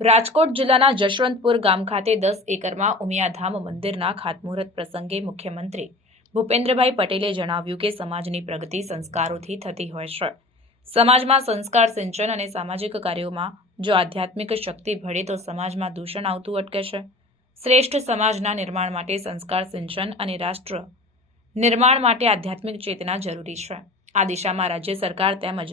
રાજકોટ જિલ્લાના જશવંતપુર ગામ ખાતે 10 એકરમાં ઉમિયાધામ મંદિરના ખાતમુહૂર્ત પ્રસંગે મુખ્યમંત્રી ભૂપેન્દ્રભાઈ પટેલે જણાવ્યું કે સમાજની પ્રગતિ સંસ્કારોથી થતી હોય છે. સમાજમાં સંસ્કાર સિંચન અને સામાજિક કાર્યોમાં જો આધ્યાત્મિક શક્તિ ભળે તો સમાજમાં દૂષણ આવતું અટકે છે. શ્રેષ્ઠ સમાજના નિર્માણ માટે સંસ્કાર સિંચન અને રાષ્ટ્ર નિર્માણ માટે આધ્યાત્મિક ચેતના જરૂરી છે. આ દિશામાં રાજ્ય સરકાર તેમજ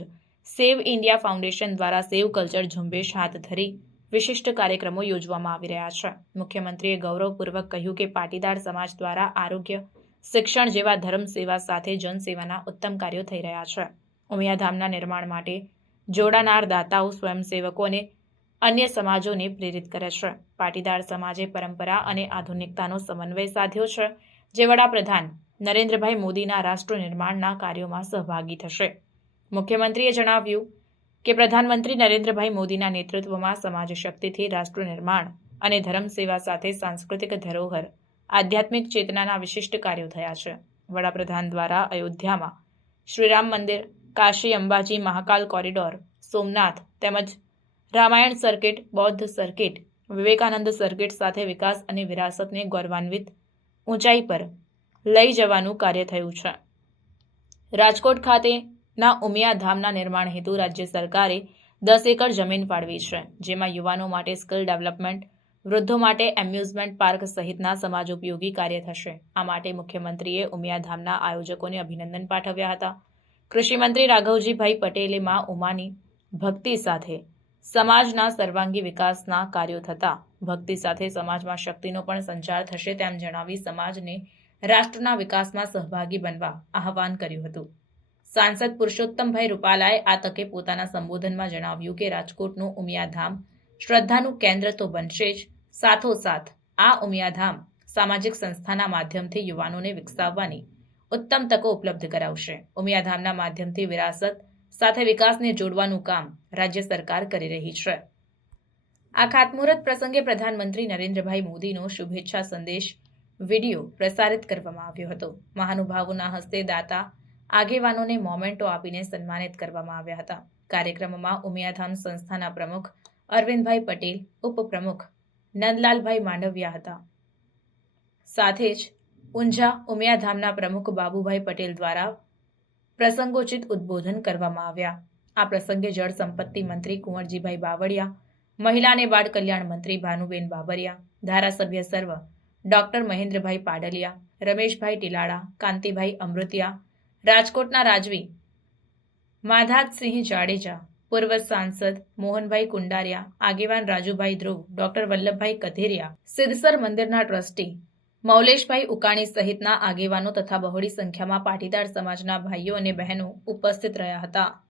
સેવ ઇન્ડિયા ફાઉન્ડેશન દ્વારા સેવ કલ્ચર ઝુંબેશ હાથ ધરી વિશિષ્ટ કાર્યક્રમો યોજવામાં આવી રહ્યા છે. મુખ્યમંત્રીએ ગૌરવપૂર્વક કહ્યું કે પાટીદાર સમાજ દ્વારા આરોગ્ય, શિક્ષણ જેવા ધર્મ સેવા સાથે જનસેવાના ઉત્તમ કાર્યો થઈ રહ્યા છે. ઉમિયાધામના નિર્માણ માટે જોડાનાર દાતાઓ, સ્વયંસેવકો અને અન્ય સમાજોને પ્રેરિત કરે છે. પાટીદાર સમાજે પરંપરા અને આધુનિકતાનો સમન્વય સાધ્યો છે, જે વડાપ્રધાન નરેન્દ્રભાઈ મોદીના રાષ્ટ્ર નિર્માણના કાર્યોમાં સહભાગી થશે. મુખ્યમંત્રીએ જણાવ્યું કે પ્રધાનમંત્રી નરેન્દ્રભાઈ મોદીના નેતૃત્વમાં સમાજ શક્તિથી રાષ્ટ્ર નિર્માણ અને ધર્મ સેવા સાથે સાંસ્કૃતિક ધરોહર, આધ્યાત્મિક ચેતનાના વિશિષ્ટ કાર્યો થયા છે. વડાપ્રધાન દ્વારા અયોધ્યામાં શ્રીરામ મંદિર, કાશી અંબાજી મહાકાલ કોરિડોર, સોમનાથ તેમજ રામાયણ સર્કિટ, બૌદ્ધ સર્કિટ, વિવેકાનંદ સર્કિટ સાથે વિકાસ અને વિરાસતને ગૌરવાન્વિત ઊંચાઈ પર લઈ જવાનું કાર્ય થયું છે. રાજકોટ ખાતેના ઉમિયાધામના નિર્માણ હેતુ રાજ્ય સરકારે 10 એકર જમીન ફાળવી છે, જેમાં યુવાનો માટે સ્કિલ ડેવલપમેન્ટ, વૃદ્ધો માટે એમ્યુઝમેન્ટ પાર્ક સહિતના સમાજોપયોગી કાર્ય થશે. આ માટે મુખ્યમંત્રીએ ઉમિયાધામના આયોજકોને અભિનંદન પાઠવ્યા હતા. કૃષિમંત્રી રાઘવજીભાઈ પટેલે મા ઉમાની ભક્તિ સાથે સમાજના સર્વાંગી વિકાસના કાર્યો થતા ભક્તિ સાથે સમાજમાં શક્તિનો પણ સંચાર થશે તેમ જણાવી સમાજને રાષ્ટ્રના વિકાસમાં સહભાગી બનવા આહવાન કર્યું હતું. સાંસદ પુરુષોત્તમભાઈ રૂપાલાએ આ તકે પોતાના સંબોધનમાં જણાવ્યું કે રાજકોટનું ઉમિયાધામ શ્રદ્ધાનું કેન્દ્ર તો બનશે જ, સાથોસાથ આ ઉમિયાધામ સામાજિક સંસ્થાના માધ્યમથી યુવાનોને વિકસાવવાની ઉત્તમ તકો ઉપલબ્ધ કરાવશે. ઉમિયાધામના માધ્યમથી વિરાસત સાથે વિકાસને જોડવાનું કામ રાજ્ય સરકાર કરી રહી છે. આ ખાતમુહૂર્ત પ્રસંગે પ્રધાનમંત્રી નરેન્દ્રભાઈ મોદીનો શુભેચ્છા સંદેશ વિડીયો પ્રસારિત કરવામાં આવ્યો હતો. મહાનુભાવોના હસ્તે દાતા આગેવાનોને મોમેન્ટો આપીને સન્માનિત કરવામાં આવ્યા હતા. કાર્યક્રમમાં ઉમિયાધામ સંસ્થાના પ્રમુખ અરવિંદભાઈ પટેલ, ઉપપ્રમુખ નંદલાલભાઈ માંડવિયા હતા. સાથે જ ઊંઝા ઉમિયાધામના પ્રમુખ બાબુભાઈ પટેલ દ્વારા પ્રસંગોચિત ઉદ્બોધન કરવામાં આવ્યા. આ પ્રસંગે જળ સંપત્તિ મંત્રી કુંવરજીભાઈ બાવળિયા, મહિલા અને બાળ કલ્યાણ મંત્રી ભાનુબેન બાબરિયા, ધારાસભ્ય સર્વ ડોક્ટર મહેન્દ્રભાઈ પાડલિયા, રમેશભાઈ ટીલાળા, કાંતિભાઈ અમૃતિયા, રાજકોટના રાજવી માધાતસિંહ જાડેજા, પૂર્વ સાંસદ મોહનભાઈ કુંડારિયા, આગેવાન રાજુભાઈ ધ્રુવ, ડોક્ટર વલ્લભભાઈ કથેરિયા, સિદ્ધસર મંદિરના ટ્રસ્ટી મૌલેશભાઈ ઉકાણી સહિતના આગેવાનો તથા બહોળી સંખ્યામાં પાટીદાર સમાજના ભાઈઓ અને બહેનો ઉપસ્થિત રહ્યા હતા.